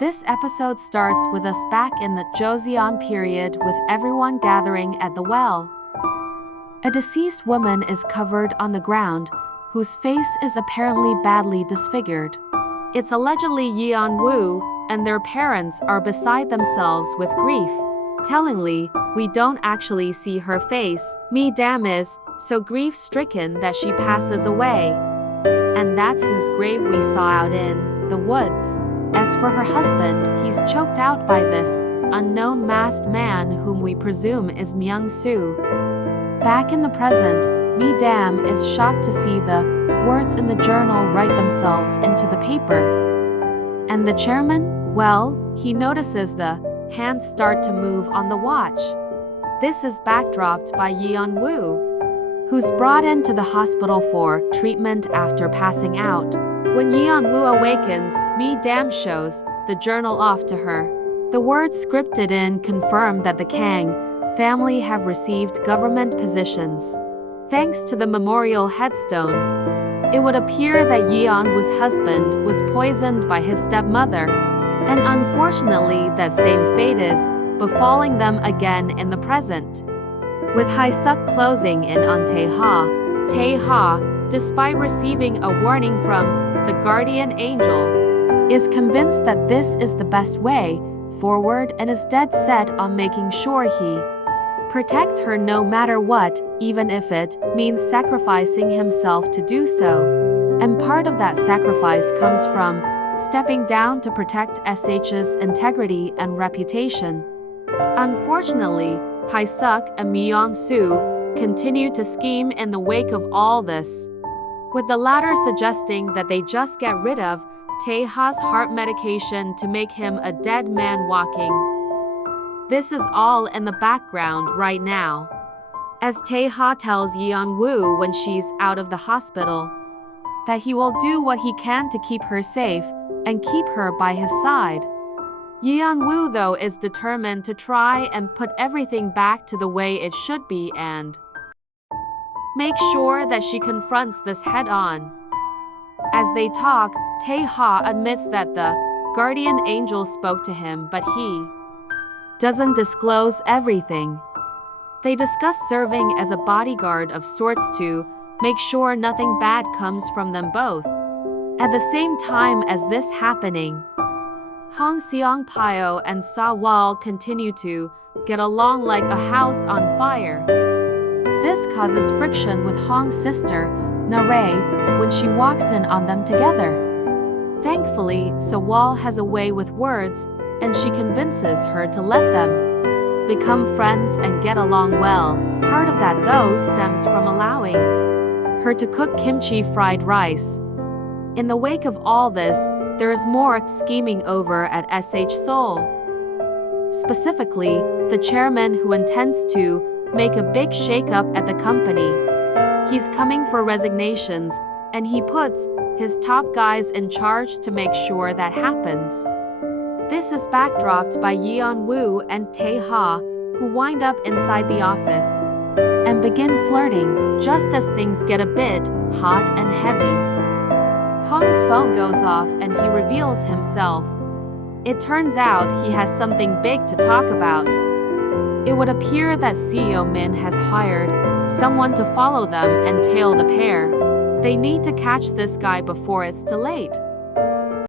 This episode starts with us back in the Joseon period with everyone gathering at the well. A deceased woman is covered on the ground, whose face is apparently badly disfigured. It's allegedly Yeon Woo, and their parents are beside themselves with grief. Tellingly, we don't actually see her face. Dam is so grief-stricken that she passes away. And that's whose grave we saw out in the woods. As for her husband, he's choked out by this unknown masked man whom we presume is Myung-soo. Back in the present, Dam is shocked to see the words in the journal write themselves into the paper. And the chairman? Well, he notices the hands start to move on the watch. This is backdropped by Yeon Woo, who's brought into the hospital for treatment after passing out. When Yeon Woo awakens, Dam shows the journal off to her. The words scripted in confirm that the Kang family have received government positions. Thanks to the memorial headstone, it would appear that Yeon Woo's husband was poisoned by his stepmother, and unfortunately that same fate is befalling them again in the present. With Hae-suk closing in on Tae Ha, despite receiving a warning from the guardian angel, is convinced that this is the best way forward and is dead set on making sure he protects her no matter what, even if it means sacrificing himself to do so. And part of that sacrifice comes from stepping down to protect SH's integrity and reputation. Unfortunately, Hae-suk and Myung-soo continue to scheme in the wake of all this, with the latter suggesting that they just get rid of Tae Ha's heart medication to make him a dead man walking. This is all in the background right now, as Tae Ha tells Yeon Woo when she's out of the hospital that he will do what he can to keep her safe and keep her by his side. Yeon Woo, though, is determined to try and put everything back to the way it should be and make sure that she confronts this head-on. As they talk, Tae Ha admits that the guardian angel spoke to him, but he doesn't disclose everything. They discuss serving as a bodyguard of sorts to make sure nothing bad comes from them both. At the same time as this happening, Hong Seong-pyo and Sa-wol continue to get along like a house on fire. This causes friction with Hong's sister, Na-rae, when she walks in on them together. Thankfully, Sa-wol has a way with words, and she convinces her to let them become friends and get along well. Part of that, though, stems from allowing her to cook kimchi fried rice. In the wake of all this, there is more scheming over at SH Seoul. Specifically, the chairman who intends to make a big shakeup at the company. He's coming for resignations, and he puts his top guys in charge to make sure that happens. This is backdropped by Yeon Woo and Tae Ha, who wind up inside the office and begin flirting just as things get a bit hot and heavy. Hong's phone goes off and he reveals himself. It turns out he has something big to talk about. It would appear that CEO Min has hired someone to follow them and tail the pair. They need to catch this guy before it's too late.